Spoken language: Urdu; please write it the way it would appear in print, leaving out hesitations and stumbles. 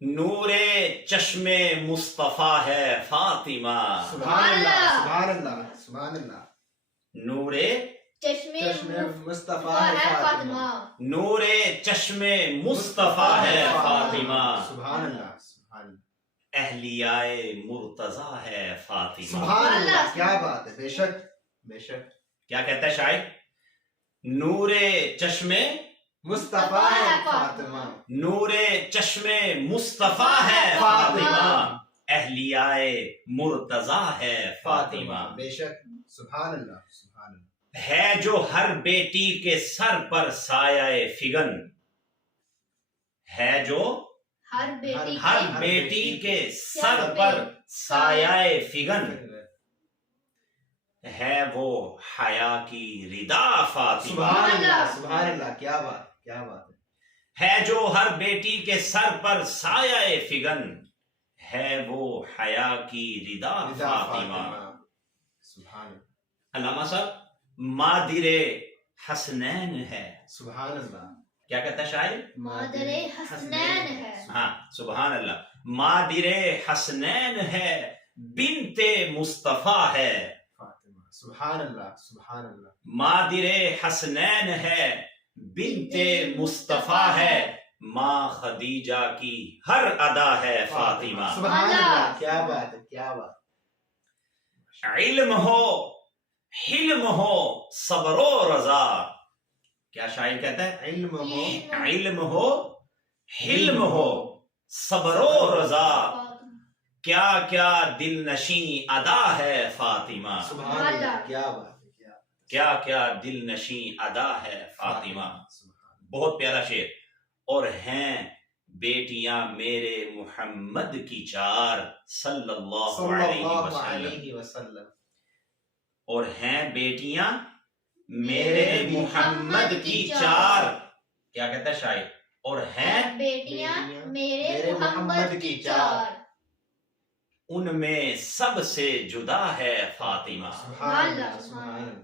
نورے چشمے مصطفیٰ ہے فاطمہ، سبحان اللہ سبحان اللہ سبحان اللہ. نورے چشم مصطفیٰ ہے فاطمہ. نورے چشمے مصطفیٰ ہے فاطمہ، سبحان اللہ سبحان اللہ اہلیائے مرتضیٰ ہے فاطمہ. سبحان اللہ. کیا بات ہے. بے شک بے شک. کیا کہتا ہے شاعر؟ نورے چشمے مصطفیٰ ہے فاطمہ. نورے چشمے مصطفیٰ ہے فاطمہ، اہلیائے مرتضیٰ ہے فاطمہ. بے شک. سبحان اللہ سبحان اللہ. ہے جو ہر بیٹی کے سر پر سایہ فگن، ہے جو ہر ہر بیٹی کے سر پر سایہ فگن، ہے وہ حیا کی ردا فاطمہ. سبحان اللہ سبحان اللہ. کیا بات کیا بات ہے. ہے جو ہر بیٹی کے سر پر سایہ فگن، ہے وہ حیا کی ردا فاطمہ. سبحان اللہ. علامہ صاحب مادر حسنین ہے. سبحان اللہ. کیا کہتا ہے شاعر؟ مادر حسنین ہے. ہاں سبحان اللہ. مادر حسنین ہے، بنت مصطفیٰ ہے فاطمہ. سبحان اللہ سبحان اللہ. مادر حسنین ہے، بنت مصطفیٰ ہے، ماں خدیجہ کی ہر ادا ہے فاطمہ. سبحان اللہ. کیا بات ہے کیا بات. علم ہو حلم ہو صبر و رضا. کیا شاعر کہتا ہے؟ علم ہو علم ہو حلم ہو صبر و رضا، کیا کیا دل نشیں ادا ہے فاطمہ. سبحان اللہ. کیا بات ہے کیا کیا دل نشیں ادا ہے فاطمہ. سبحان بہت پیارا شعر. اور ہیں بیٹیاں میرے محمد کی چار صلی اللہ علیہ اللہ وسلم. علیہ وسلم. اور ہیں بیٹیاں میرے محمد کی چار. کیا کہتا ہے شاعر؟ اور ہیں بیٹیاں میرے محمد کی چار. ان میں سب سے جدا ہے فاطمہ. سبحان اللہ سبحان اللہ.